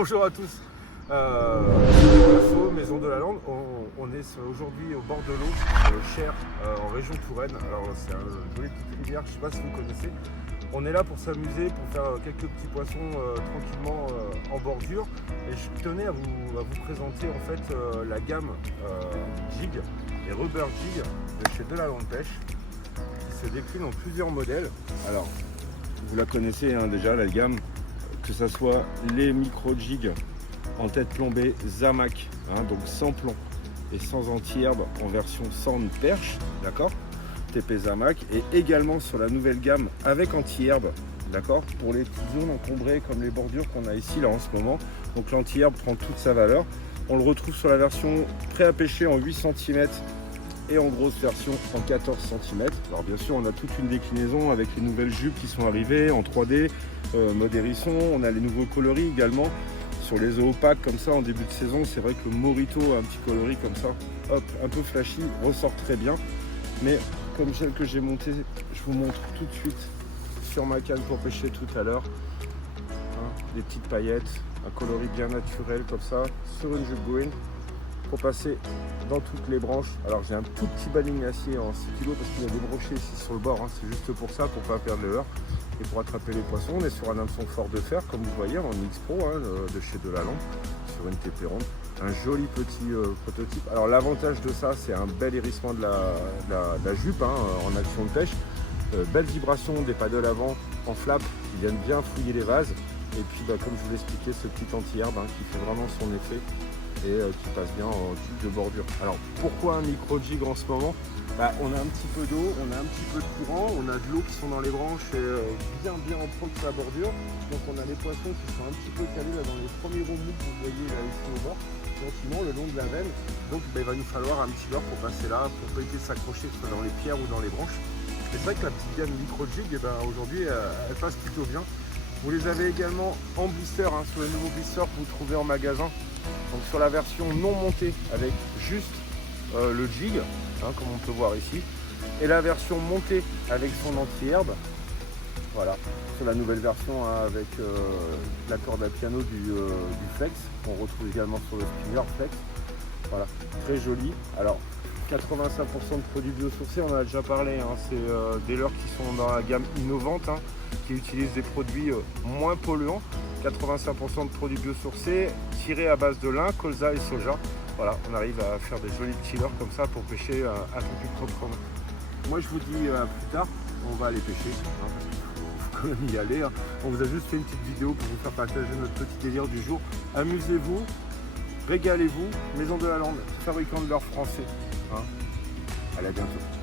Bonjour à tous. Maison de la Lande. On est aujourd'hui au bord de l'eau, Cher, en région Touraine. Alors c'est une jolie petite rivière, je ne sais pas si vous connaissez. On est là pour s'amuser, pour faire quelques petits poissons tranquillement en bordure. Et je tenais à vous présenter en fait la gamme Jig, les Rubber Jig de chez De la Lande Pêche, qui se décline en plusieurs modèles. Alors, vous la connaissez déjà, la gamme, que ce soit les micro jigs en tête plombée Zamac, donc sans plomb et sans anti-herbe en version sans perche, d'accord, TP Zamac, et également sur la nouvelle gamme avec anti-herbe, d'accord, pour les petites zones encombrées comme les bordures qu'on a ici là en ce moment. Donc l'anti-herbe prend toute sa valeur. On le retrouve sur la version prêt à pêcher en 8 cm et en grosse version en 14 cm. Alors bien sûr, on a toute une déclinaison avec les nouvelles jupes qui sont arrivées en 3D, mode hérisson. On a les nouveaux coloris également sur les eaux opaques comme ça en début de saison. C'est vrai que le Morito, un petit coloris comme ça, hop, un peu flashy, ressort très bien. Mais comme celle que j'ai montée, je vous montre tout de suite sur ma canne pour pêcher tout à l'heure. Des petites paillettes, un coloris bien naturel comme ça, sur une jupe Green, pour passer dans toutes les branches. Alors j'ai un tout petit baling acier en 6 kg parce qu'il y a des brochets ici sur le bord, c'est juste pour ça, pour pas perdre le leurre et pour attraper les poissons. On est sur un hameçon fort de fer, comme vous voyez, en X Pro de chez De la Lande, sur une TP ronde. Un joli petit prototype. Alors l'avantage de ça, c'est un bel hérissement de la jupe en action de pêche. Belle vibration des paddles avant en flap qui viennent bien fouiller les vases. Et puis comme je vous l'expliquais, ce petit anti-herbe qui fait vraiment son effet et qui passe bien en type de bordure. Alors pourquoi un micro jig en ce moment? On a un petit peu d'eau, on a un petit peu de courant, on a de l'eau qui sont dans les branches et bien en proche de la bordure. Donc on a les poissons qui sont un petit peu calés là, dans les premiers ronds que vous voyez là ici au bord, gentiment le long de la veine. Donc il va nous falloir un petit leurre pour passer là, pour pas éviter de s'accrocher soit dans les pierres ou dans les branches. Et c'est vrai que la petite gamme micro jig, aujourd'hui elle passe plutôt bien. Vous les avez également en blister, sur les nouveaux blisters que vous trouvez en magasin. Donc sur la version non montée avec juste le jig, comme on peut voir ici, et la version montée avec son anti-herbe. Voilà, sur la nouvelle version avec la corde à piano du Flex, qu'on retrouve également sur le spinner Flex. Voilà, très joli. Alors 85% de produits biosourcés, on en a déjà parlé, c'est des leurres qui sont dans la gamme innovante, qui utilisent des produits moins polluants. 85% de produits biosourcés tirés à base de lin, colza et soja. Voilà, on arrive à faire des jolis petits leurres comme ça pour pêcher un peu plus proprement. Moi je vous dis à plus tard, on va aller pêcher, parce qu'il faut quand même y aller. On vous a juste fait une petite vidéo pour vous faire partager notre petit délire du jour. Amusez-vous, régalez-vous. Maison de la Lande, fabricant de leurres français. Allez, à bientôt.